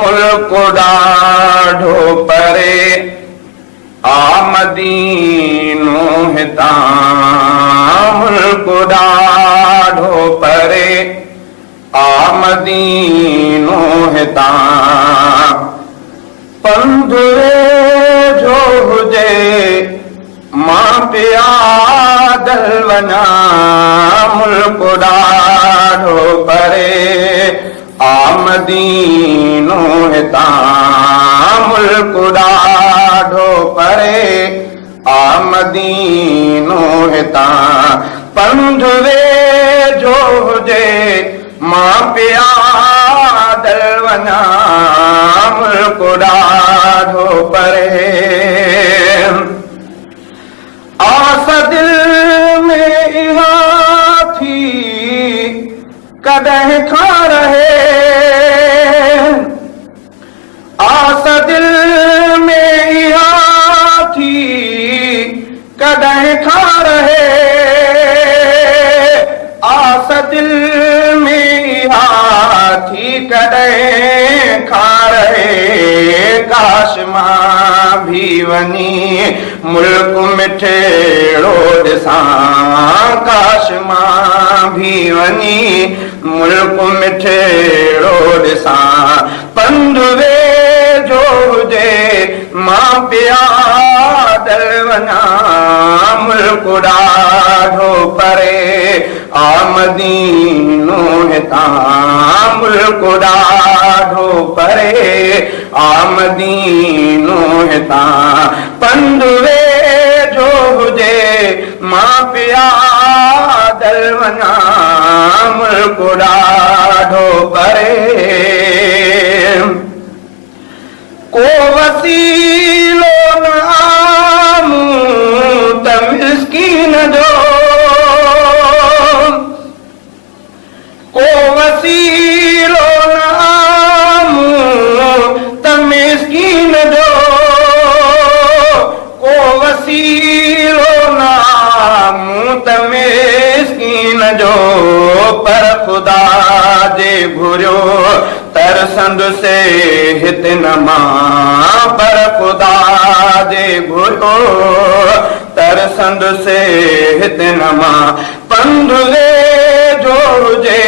मुल्क ॾाढो परे आमदीनो हितां मुल्क ॾाढो परे आमदीनो हितां पंध जो हुजे मां पियादल वञा मुल्क ॾाढो परे आमदीनो हितां मुल्क ॾाढो परे आमदीनो हितां पंध जो हुजे मां पियादल वञा मुल्क ॾाढो परे आस दिल में इहा थी कॾहिं खां रहे आस दिल में इहा थी कॾहिं खां रहे आस दिल में इहा थी कॾहिं खां रहे काश मां भी वञी मुल्क मिठेड़ो ॾिसां काश मां भी वञी मुल्क मिठेड़ो ॾिसां पंध जो हुजे मां पियादल वञा मुल्क ॾाढो परे आमदीनो हितां मुल्क ॾाढो परे आमदीनो हितां पंध जो हुजे मां पियादल वञा मुल्क ॾाढो परे को वसीलो न आमूं त मिस्कीन जो को वसीलो न आमूं त मिस्कीन जो को वसीलो न आमूं त मिस्कीन जो पर ख़ुदा जे घुरियो तरसंद से हित न मां पर ख़ुदा जे घुरियो तरसंद से हित न मां पंध जो हुजे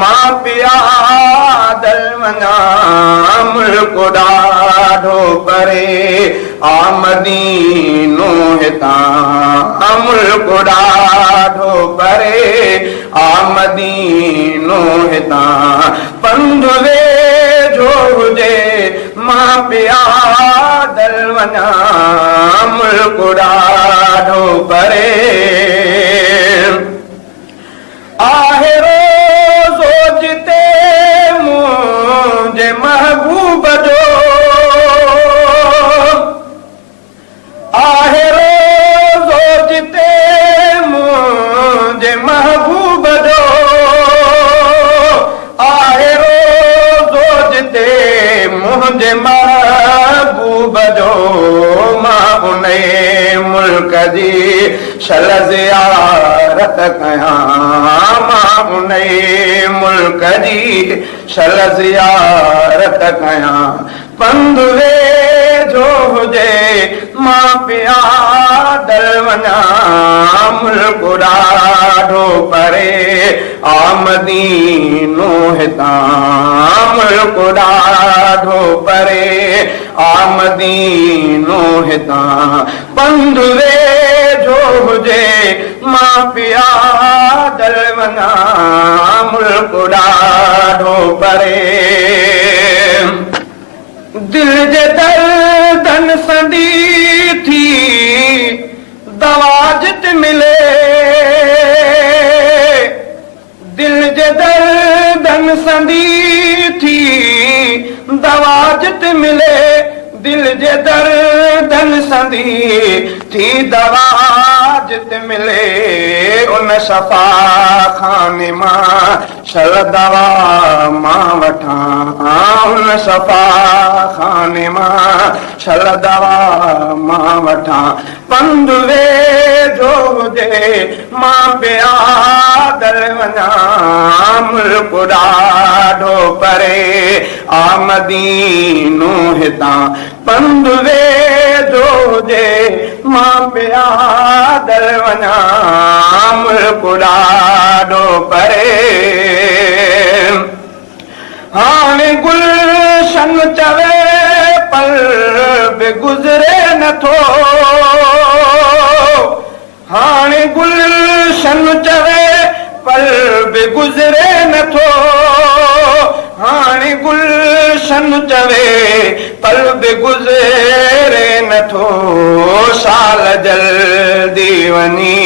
मां पियादल वञा मुल्क ॾाढो परे आमदीनो हितां मुल्क ॾाढो परे आमदीनो हितां पंध जो हुजे मां पियादल वञा मुल्क ॾाढो परे आहे रोज़ो जिते मुंहिंजे महबूब जो आहे रोज़ो जिते मुंहिंजे महबूब जो आहे रोज़ो जिते मुंहिंजे महबूब जो मां उन मुल्क जी शल ज़ियारत कयां मां उन मुल्क जी शल ज़ियारत कयां पंध जो हुजे मां पियादल वञा मुल्क ॾाढो परे आमदीनो हितां मुल्क ॾाढो परे आमदीनो हितां पंध जो हुजे मां पियादल वञा मुल्क ॾाढो परे दिल जे दर्दन संदी थी दवा जित मिले दिल जे दर्दन संदी थी दवा जित मिले दिल जे दर्दन संदी थी दवा जित मिले उन शफा खाने मां शल दवा मां वठां उन शफा खाने मां शल दवा मां वठां पंध जो हुजे मां पियादल वञा मुल्क ॾाढो परे आमदीनू हितां पंध वेझो हुजे मां पिया दर वञा मुल्क ॾाढो परे हाणे गुलशन चवे पल बि गुज़रे नथो हाणे गुलशन चवे पल बि गुज़रे नथो हाणे गुलशन चवे पल बि गुज़रे नथो साल जल्दी वञी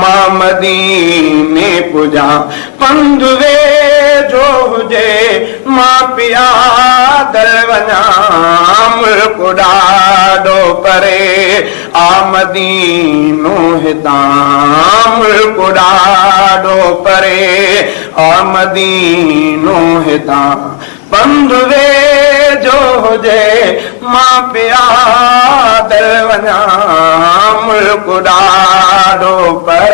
मां मदीने पुॼा पंध वेझो हुजे मां पिया दर वञा मुल्क ॾाढो परे आमदीनू हितां मुल्क ॾाढो परे आमदीनू हितां पंध वेझो हुजे मां पिया दर वञा मुल्क ॾाढो परे